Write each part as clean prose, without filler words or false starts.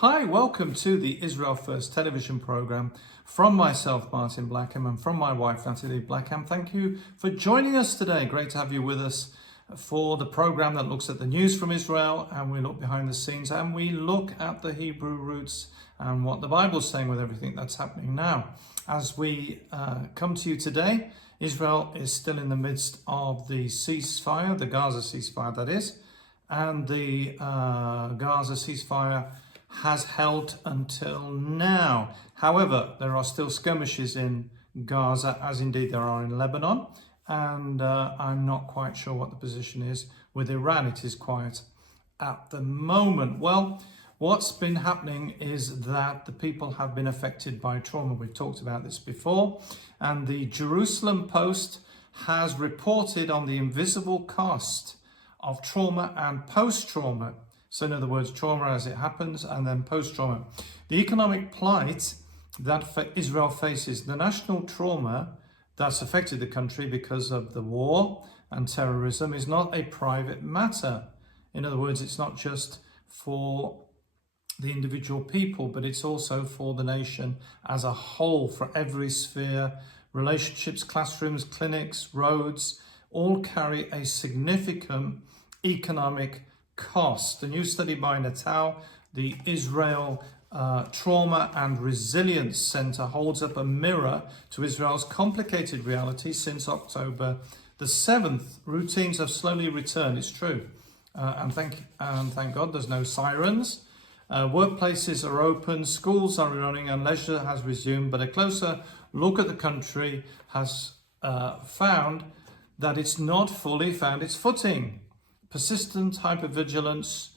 Hi, welcome to the Israel First television program from myself, Martin Blackham, and from my wife, Nathalie Blackham. Thank you for joining us today. Great to have you with us for the program that looks at the news from Israel, and we look behind the scenes and we look at the Hebrew roots and what the Bible's saying with everything that's happening now. As we come to you today, Israel is still in the midst of the ceasefire, the Gaza ceasefire that is, and the Gaza ceasefire has held until now. However, there are still skirmishes in Gaza, as indeed there are in Lebanon, and I'm not quite sure what the position is with Iran. It is quiet at the moment. Well, what's been happening is that the people have been affected by trauma. We've talked about this before, and the Jerusalem Post has reported on the invisible cost of trauma and post-trauma. So in other words, trauma as it happens and then post-trauma. The economic plight that Israel faces, the national trauma that's affected the country because of the war and terrorism is not a private matter. In other words, it's not just for the individual people, but it's also for the nation as a whole, for every sphere. Relationships, classrooms, clinics, roads, all carry a significant economic cost. A new study by Nathalie, the Israel Trauma and Resilience Center, holds up a mirror to Israel's complicated reality since October the 7th. Routines have slowly returned, it's true. And thank God there's no sirens. Workplaces are open, schools are running, and leisure has resumed. But a closer look at the country has found that it's not fully found its footing. Persistent hypervigilance,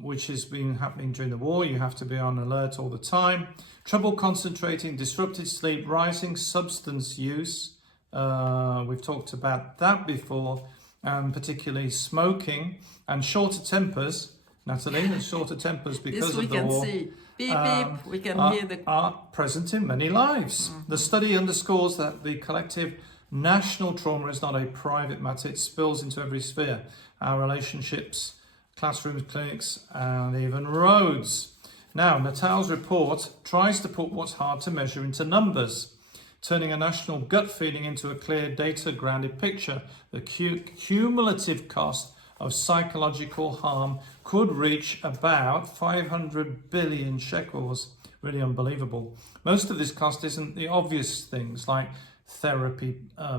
which has been happening during the war. You have to be on alert all the time. Trouble concentrating, disrupted sleep, rising substance use. We've talked about that before, and particularly smoking and shorter tempers. Nathalie, shorter tempers because of the war. See. Beep, beep. We can hear the are present in many lives. The study underscores that the collective national trauma is not a private matter. It spills into every sphere. Our relationships, classrooms, clinics, and even roads. Now, Nathalie's report tries to put what's hard to measure into numbers, turning a national gut feeling into a clear data-grounded picture. The cumulative cost of psychological harm could reach about 500 billion shekels. Really unbelievable. Most of this cost isn't the obvious things like therapy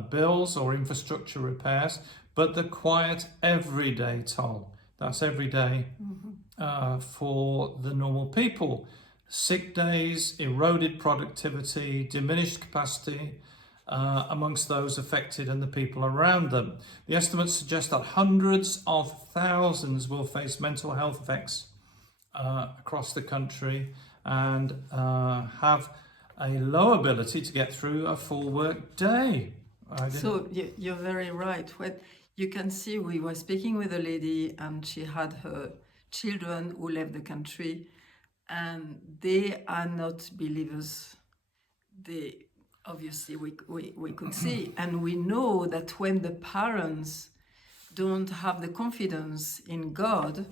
bills or infrastructure repairs, but the quiet everyday toll. That's every day for the normal people. Sick days, eroded productivity, diminished capacity amongst those affected and the people around them. The estimates suggest that hundreds of thousands will face mental health effects across the country and have a low ability to get through a full work day. So you're very right. When you can see, we were speaking with a lady and she had her children who left the country, and they are not believers. They obviously we could see, and we know that when the parents don't have the confidence in God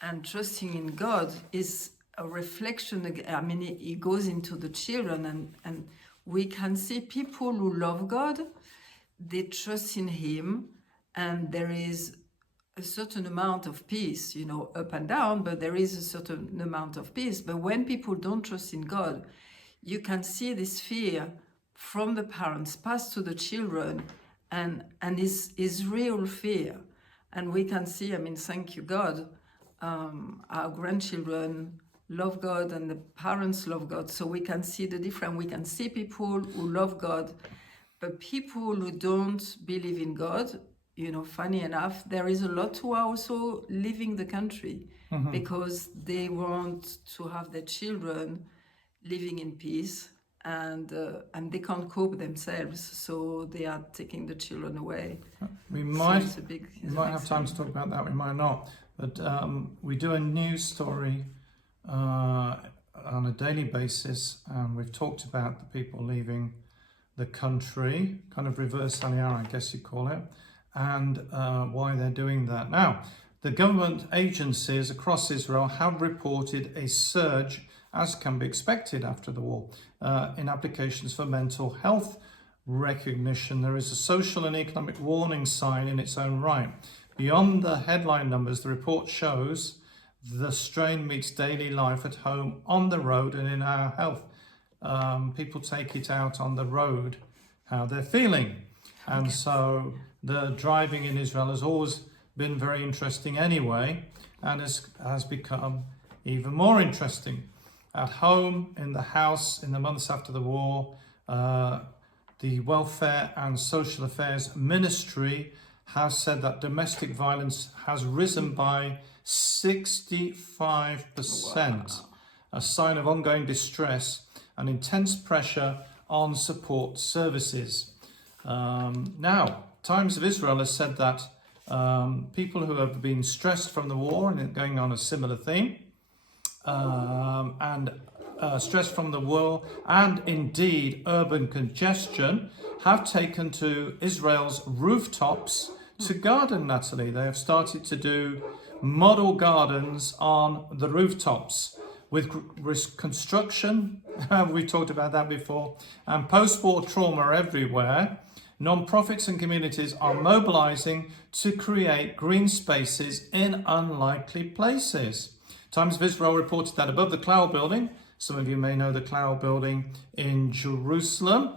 and trusting in God is a reflection. I mean, it goes into the children, and we can see people who love God, they trust in Him, and there is a certain amount of peace, up and down, but there is a certain amount of peace. But when people don't trust in God, you can see this fear from the parents pass to the children, and is real fear. And we can see, thank you God, our grandchildren love God and the parents love God. So we can see the difference. We can see people who love God, but people who don't believe in God, funny enough, there is a lot who are also leaving the country because they want to have their children living in peace, and they can't cope themselves, so they are taking the children away. We might have time to talk about that, we might not, but we do a news story on a daily basis, and we've talked about the people leaving the country, kind of reverse aliyah, I guess you call it, and why they're doing that. Now, The government agencies across Israel have reported a surge, as can be expected after the war, in applications for mental health recognition. There is a social and economic warning sign in its own right. Beyond the headline numbers, the report shows the strain meets daily life at home, on the road, and in our health. People take it out on the road, how they're feeling. And so the driving in Israel has always been very interesting anyway, and has become even more interesting. At home, in the house, in the months after the war, the Welfare and Social Affairs Ministry has said that domestic violence has risen by 65%, a sign of ongoing distress and intense pressure on support services. Now, Times of Israel has said that people who have been stressed from the war, and going on a similar theme, stress from the war and indeed urban congestion have taken to Israel's rooftops to garden, Nathalie. They have started to do model gardens on the rooftops with construction. We talked about that before, and post-war trauma everywhere. Non-profits and communities are mobilizing to create green spaces in unlikely places. Times of Israel reported that above the Cloud Building, some of you may know the Cloud Building in Jerusalem,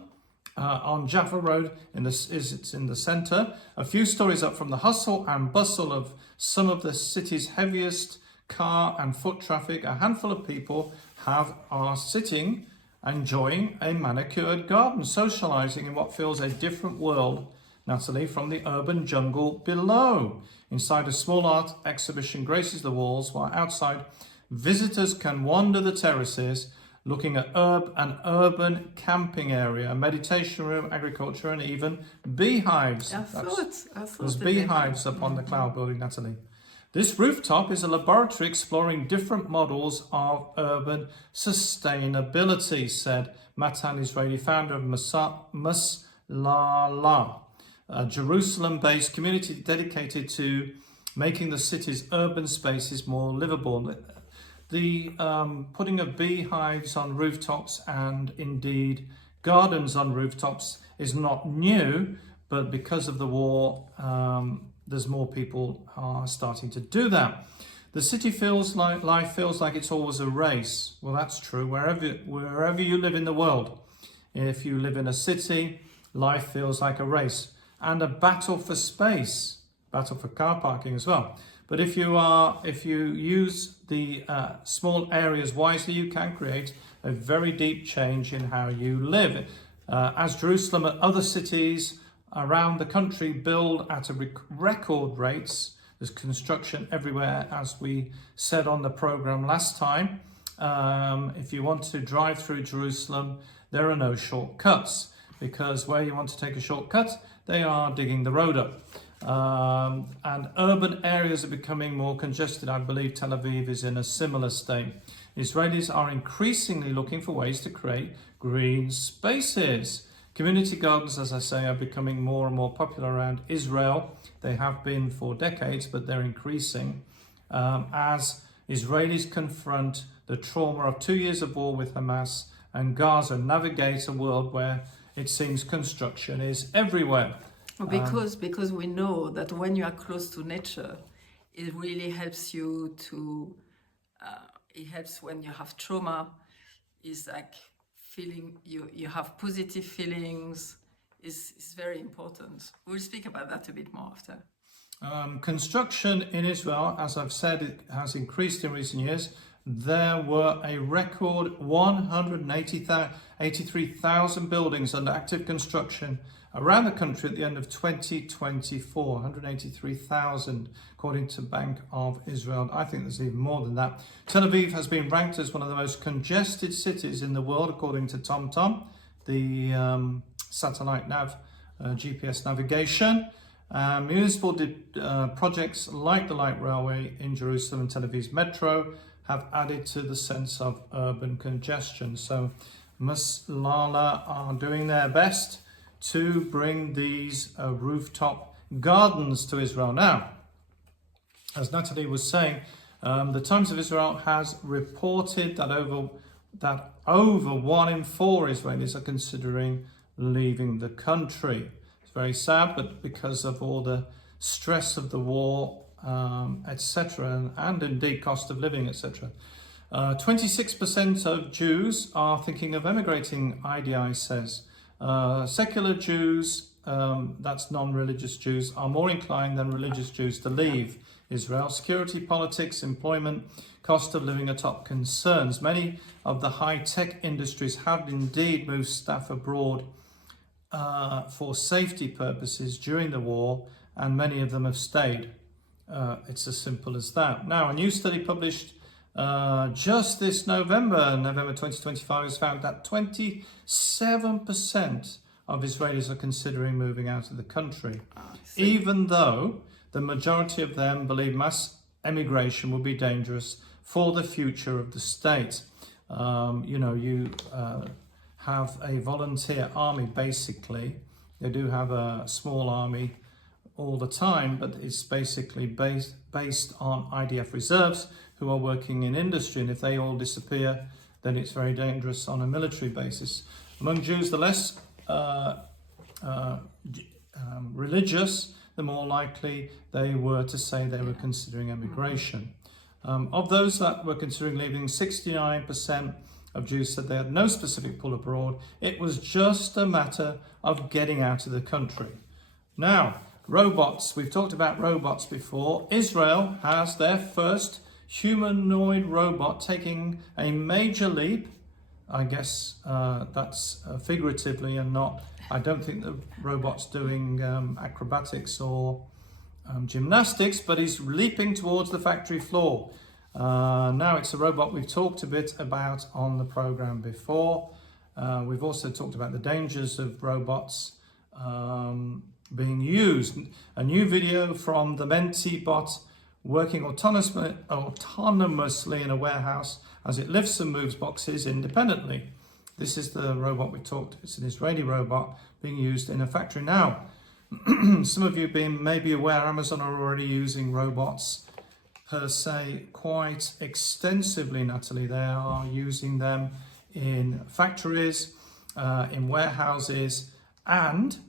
on Jaffa Road, it's in the center, a few stories up from the hustle and bustle of some of the city's heaviest car and foot traffic, a handful of people are sitting, enjoying a manicured garden, socializing in what feels a different world, Nathalie, from the urban jungle below. Inside, a small art exhibition graces the walls, while outside, visitors can wander the terraces, looking at an urban camping area, a meditation room, agriculture, and even beehives. There's beehives up on the Cloud Building, Nathalie. This rooftop is a laboratory exploring different models of urban sustainability, said Matan Israeli, founder of Maslala, a Jerusalem-based community dedicated to making the city's urban spaces more livable. The putting of beehives on rooftops and indeed gardens on rooftops is not new, but because of the war, there's more people are starting to do that. The city life feels like it's always a race. Well, that's true wherever you live in the world. If you live in a city, life feels like a race and a battle for space, battle for car parking as well. But if you use the small areas wisely, you can create a very deep change in how you live. As Jerusalem and other cities around the country build at a record rates, there's construction everywhere, as we said on the program last time. If you want to drive through Jerusalem, there are no shortcuts, because where you want to take a shortcut, they are digging the road up. And urban areas are becoming more congested. I believe Tel Aviv is in a similar state. Israelis are increasingly looking for ways to create green spaces. Community gardens, as I say, are becoming more and more popular around Israel. They have been for decades, but they're increasing as Israelis confront the trauma of 2 years of war with Hamas and Gaza, navigate a world where it seems construction is everywhere. Because we know that when you are close to nature, it really helps you to, it helps when you have trauma. It's like feeling, you have positive feelings, is very important. We'll speak about that a bit more after. Construction in Israel, as I've said, it has increased in recent years. There were a record 183,000 buildings under active construction around the country at the end of 2024, 183,000 according to Bank of Israel. I think there's even more than that. Tel Aviv has been ranked as one of the most congested cities in the world according to TomTom, the satellite GPS navigation. Municipal projects like the light railway in Jerusalem and Tel Aviv's metro have added to the sense of urban congestion. So Maslala are doing their best to bring these rooftop gardens to Israel. Now, as Nathalie was saying, the Times of Israel has reported that over 1 in 4 Israelis are considering leaving the country. It's very sad, but because of all the stress of the war, etc., and indeed cost of living, etc., 26% of Jews are thinking of emigrating, IDI says. Secular Jews, that's non-religious Jews, are more inclined than religious Jews to leave Israel. Security, politics, employment, cost of living are top concerns. Many of the high-tech industries have indeed moved staff abroad for safety purposes during the war, and many of them have stayed. It's as simple as that. Now, a new study published just this November 2025, has found that 27% of Israelis are considering moving out of the country, even though the majority of them believe mass emigration will be dangerous for the future of the state. You have a volunteer army, basically. They do have a small army all the time, but it's basically based on IDF reserves who are working in industry, and if they all disappear, then it's very dangerous on a military basis. Among Jews, the less religious, the more likely they were to say they were considering emigration. Of those that were considering leaving, 69% of Jews said they had no specific pull abroad. It was just a matter of getting out of the country. Now, robots. We've talked about robots before. Israel has their first humanoid robot taking a major leap. I guess that's figuratively and not. I don't think the robot's doing acrobatics or gymnastics, but he's leaping towards the factory floor. Now it's a robot we've talked a bit about on the program before. We've also talked about the dangers of robots being used. A new video from the Menti bot working autonomously in a warehouse as it lifts and moves boxes independently. This is the robot we talked. It's an Israeli robot being used in a factory. Now, some of you may be aware Amazon are already using robots per se quite extensively, Nathalie. They are using them in factories, in warehouses, and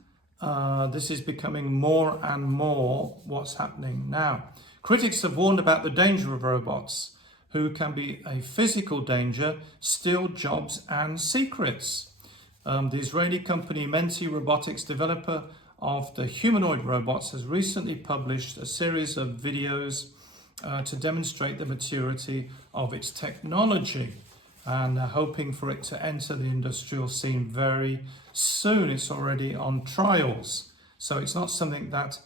this is becoming more and more what's happening now. Critics have warned about the danger of robots, who can be a physical danger, steal jobs and secrets. The Israeli company Menti Robotics, developer of the humanoid robots, has recently published a series of videos to demonstrate the maturity of its technology, and hoping for it to enter the industrial scene very soon. It's already on trials, so it's not something that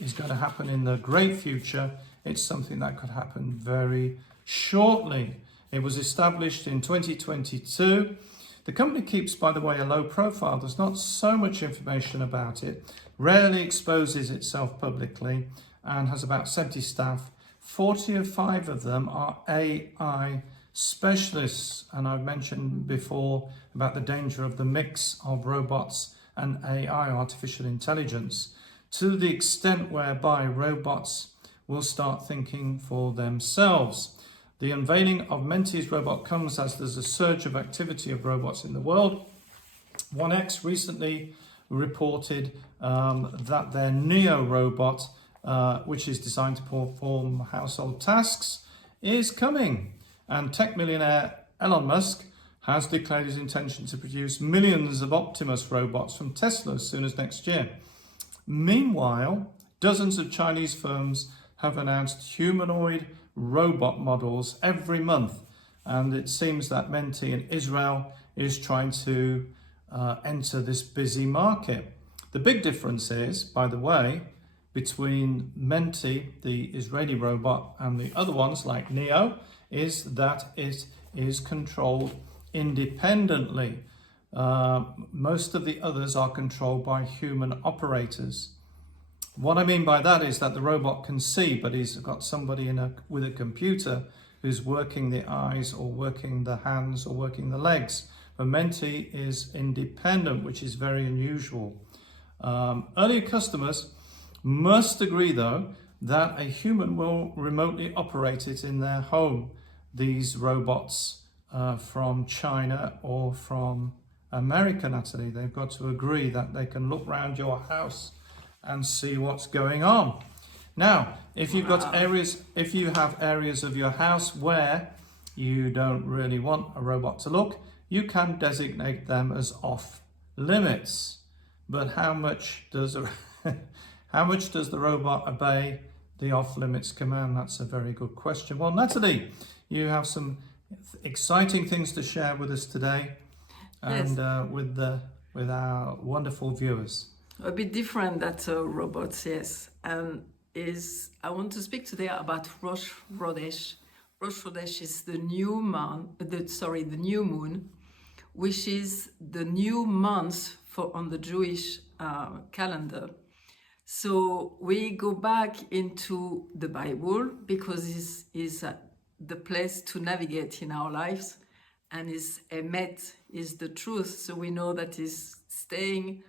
is going to happen in the great future. It's something that could happen very shortly. It was established in 2022. The company keeps, by the way, a low profile. There's not so much information about it, rarely exposes itself publicly, and has about 70 staff. 45 of them are AI specialists, and I've mentioned before about the danger of the mix of robots and AI, artificial intelligence, to the extent whereby robots will start thinking for themselves. The unveiling of Menti's robot comes as there's a surge of activity of robots in the world. 1X recently reported that their Neo robot, which is designed to perform household tasks, is coming. And tech millionaire Elon Musk has declared his intention to produce millions of Optimus robots from Tesla as soon as next year. Meanwhile, dozens of Chinese firms have announced humanoid robot models every month, and it seems that Menti in Israel is trying to enter this busy market. The big difference is, by the way, between Menti, the Israeli robot, and the other ones like Neo, is that it is controlled independently. Most of the others are controlled by human operators. What I mean by that is that the robot can see, but he's got somebody with a computer who's working the eyes or working the hands or working the legs. But Menti is independent, which is very unusual. Earlier customers must agree, though, that a human will remotely operate it in their home. These robots from China or from America, Natalie, they've got to agree that they can look round your house and see what's going on. Now, if you've got areas, if you have areas of your house where you don't really want a robot to look, you can designate them as off limits. But how much does how much does the robot obey the off limits command? That's a very good question. Well, Natalie, you have some exciting things to share with us today, and Yes. with our wonderful viewers. A bit different that robots, yes. I want to speak today about Rosh Chodesh. Rosh Chodesh is the new the new moon, which is the new month on the Jewish calendar. So we go back into the Bible because it is the place to navigate in our lives, and is emet, is the truth. So we know that is staying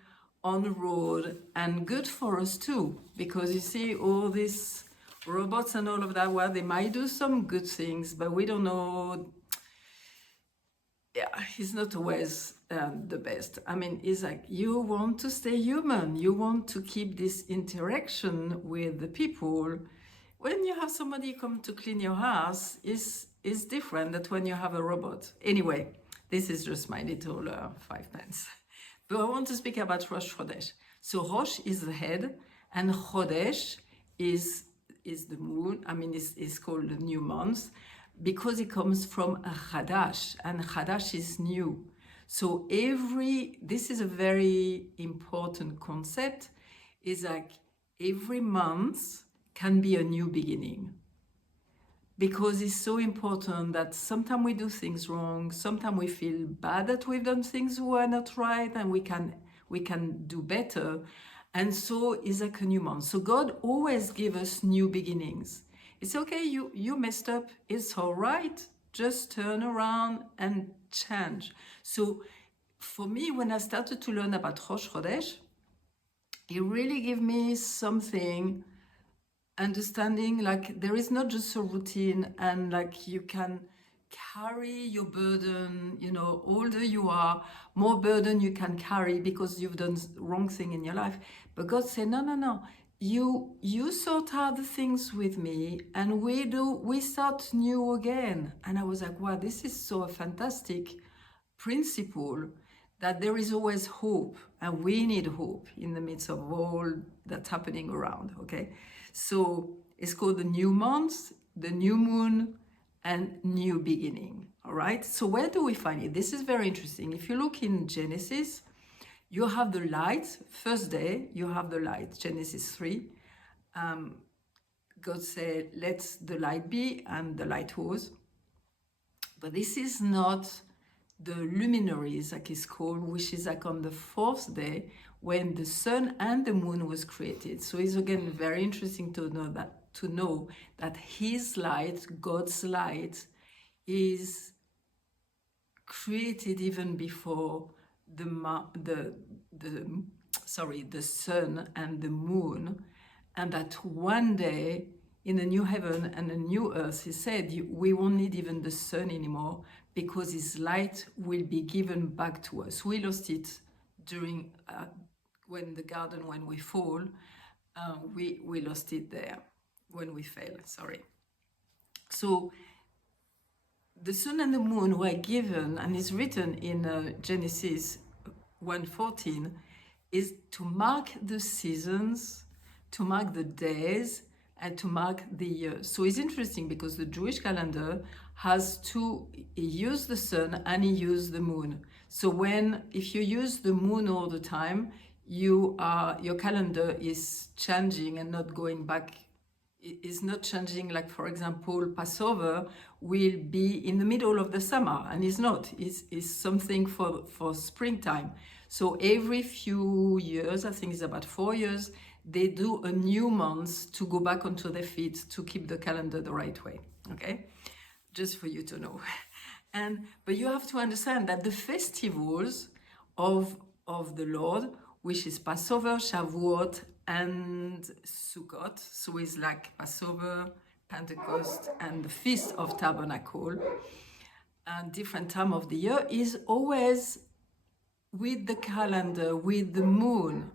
on the road and good for us too, because you see all these robots and all of that, well, they might do some good things, but we don't know. Yeah, it's not always the best. I mean, it's like you want to stay human. You want to keep this interaction with the people. When you have somebody come to clean your house, is different than when you have a robot. Anyway, this is just my little 5 pence. But I want to speak about Rosh Chodesh. So Rosh is the head, and Chodesh is the moon. I mean, it's called the new month, because it comes from a Chadash, and Chadash is new. So this is a very important concept, is like every month can be a new beginning. Because it's so important that sometimes we do things wrong, sometimes we feel bad that we've done things who are not right, and we can do better. And so it's like a new month. So God always gives us new beginnings. It's okay, you messed up, it's all right, just turn around and change. So for me, when I started to learn about Rosh Chodesh, it really gave me something, understanding like there is not just a routine, and like you can carry your burden, older you are, more burden you can carry because you've done wrong thing in your life. But God said, no, you sort out the things with me, and we start new again. And I was like, wow, this is so a fantastic principle, that there is always hope, and we need hope in the midst of all that's happening around. Okay, so it's called the new month, the new moon, and new beginning. All right, so where do we find it? This is very interesting. If you look in Genesis, you have the light. First day, you have the light. Genesis 3. God said, let the light be, and the light was. But this is not the luminaries, like it's called, which is like on the fourth day, when the sun and the moon was created. So it's again very interesting to know that his light, God's light, is created even before the sun and the moon, and that one day in a new heaven and a new earth, he said, we won't need even the sun anymore, because his light will be given back to us. We lost it during when we fall, we lost it there when we fell. Sorry. So the sun and the moon were given, and it's written in Genesis 1:14, is to mark the seasons, to mark the days, and to mark the years. So it's interesting because the Jewish calendar has he used the sun and he used the moon. So if you use the moon all the time, your calendar is changing and not going back. Is not changing. Like, for example, Passover will be in the middle of the summer, and it's not. It's something for springtime. So every few years, I think it's about 4 years, they do a new month to go back onto their feet to keep the calendar the right way. Okay, just for you to know. But you have to understand that the festivals of the Lord, which is Passover, Shavuot, and Sukkot, so it's like Passover, Pentecost, and the Feast of Tabernacle, and different time of the year, is always with the calendar, with the moon.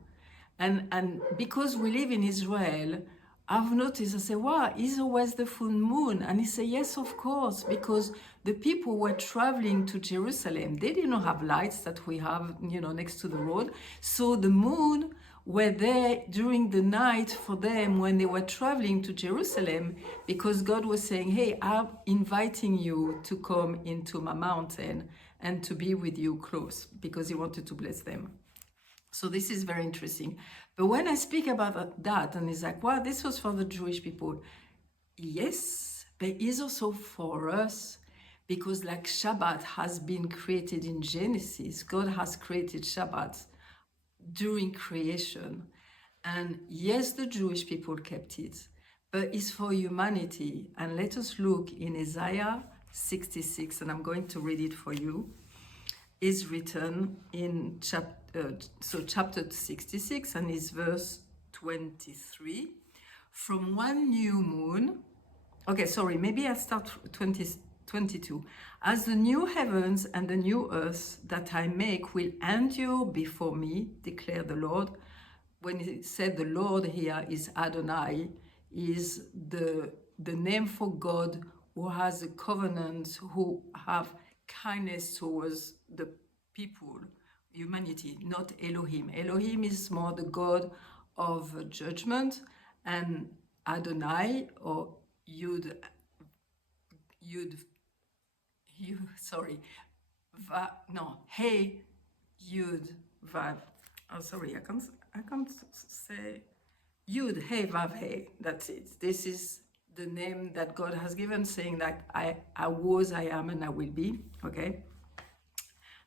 And because we live in Israel, I've noticed, I say, wow, is always the full moon? And he said, yes, of course, because the people were traveling to Jerusalem. They didn't have lights that we have, next to the road. So the moon were there during the night for them when they were traveling to Jerusalem, because God was saying, hey, I'm inviting you to come into my mountain and to be with you close, because he wanted to bless them. So this is very interesting. But when I speak about that, and it's like, wow, this was for the Jewish people. Yes, but it's also for us, because like Shabbat has been created in Genesis. God has created Shabbat during creation. And yes, the Jewish people kept it, but it's for humanity. And let us look in Isaiah 66, and I'm going to read it for you. Is written in chapter 66, and is verse 23. From one new moon, okay, sorry, maybe I start 22. As the new heavens and the new earth that I make will endure before me, declare the Lord. When he said the Lord here is Adonai, is the name for God who has a covenant, who have kindness towards the people, humanity, not Elohim. Elohim is more the God of judgment, and Adonai, or Hey, Yud, Vav. Oh, sorry, I can't say Yud, Hey, Vav, Hey. That's it. This is the name that God has given, saying that I was, I am, and I will be. Okay.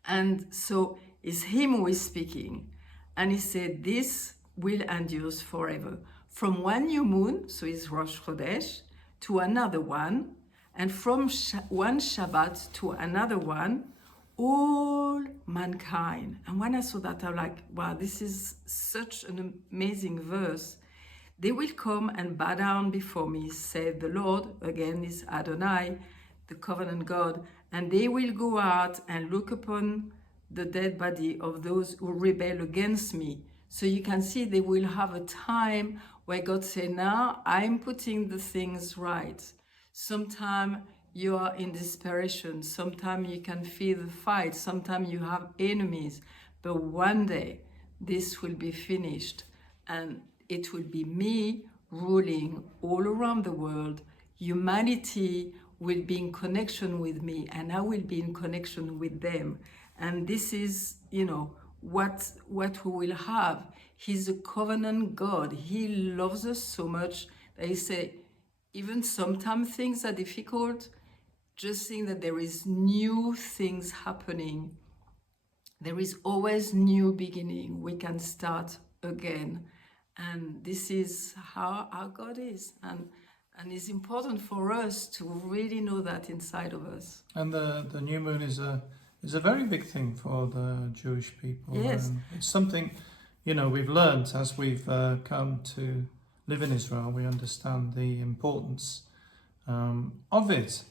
And so it's him who is speaking. And he said, this will endure forever. From one new moon, so it's Rosh Chodesh, to another one, and from one Shabbat to another one, all mankind. And when I saw that, I'm like, wow, this is such an amazing verse. They will come and bow down before me, said the Lord. Again, is Adonai, the covenant God. And they will go out and look upon the dead body of those who rebel against me. So you can see they will have a time where God said, now I'm putting the things right. Sometimes you are in desperation. Sometimes you can feel the fight. Sometimes you have enemies. But one day this will be finished. And it will be me ruling all around the world. Humanity will be in connection with me, and I will be in connection with them. And this is, what we will have. He's a covenant God. He loves us so much that he said, even sometimes things are difficult, just think that there is new things happening. There is always new beginning. We can start again. And this is how our God is. And it's important for us to really know that inside of us. And the new moon is a very big thing for the Jewish people. Yes. It's something, we've learned as we've come to live in Israel. We understand the importance of it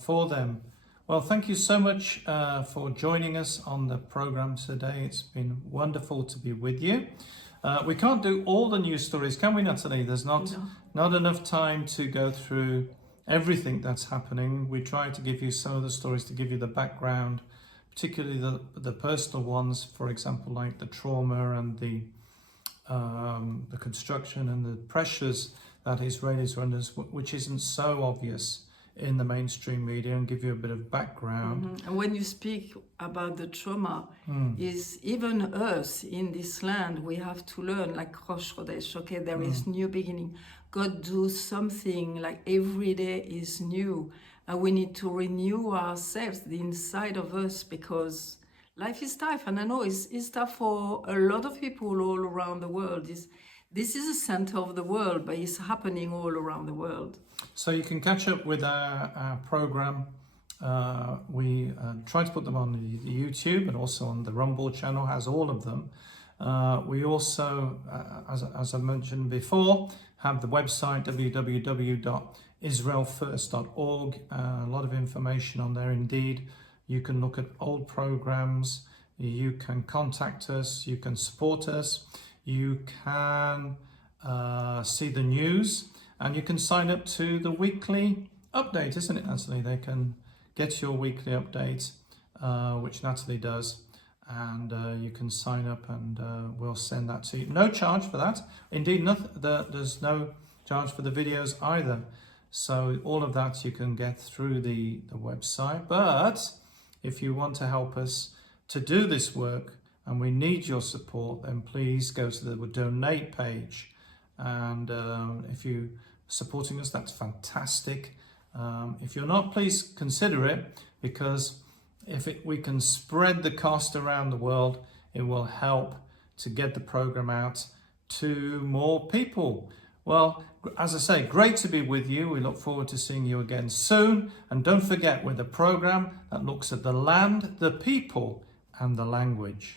for them. Well, thank you so much for joining us on the program today. It's been wonderful to be with you. We can't do all the news stories, can we, Nathalie? There's not enough time to go through everything that's happening. We try to give you some of the stories, to give you the background, particularly the personal ones, for example, like the trauma and the construction and the pressures that Israelis are under, which isn't so obvious in the mainstream media, and give you a bit of background. Mm-hmm. And when you speak about the trauma, is even us in this land, we have to learn, like Rosh Chodesh, okay, there is new beginning. God do something, like every day is new. And we need to renew ourselves, the inside of us, because life is tough. And I know it's tough for a lot of people all around the world. This is the center of the world, but it's happening all around the world. So you can catch up with our program. We try to put them on the YouTube, and also on the Rumble channel, has all of them. We also, as I mentioned before, have the website www.israelfirst.org. A lot of information on there indeed. You can look at old programs, you can contact us, you can support us, you can see the news, and you can sign up to the weekly update, isn't it, Nathalie? They can get your weekly update, which Nathalie does, and you can sign up and we'll send that to you. No charge for that. Indeed, there's no charge for the videos either. So all of that you can get through the website. But if you want to help us to do this work and we need your support, then please go to the donate page. And if you're supporting us, that's fantastic. If you're not, please consider it, because if we can spread the cost around the world, it will help to get the program out to more people. Well, as I say, great to be with you. We look forward to seeing you again soon. And don't forget, we're the program that looks at the land, the people, and the language.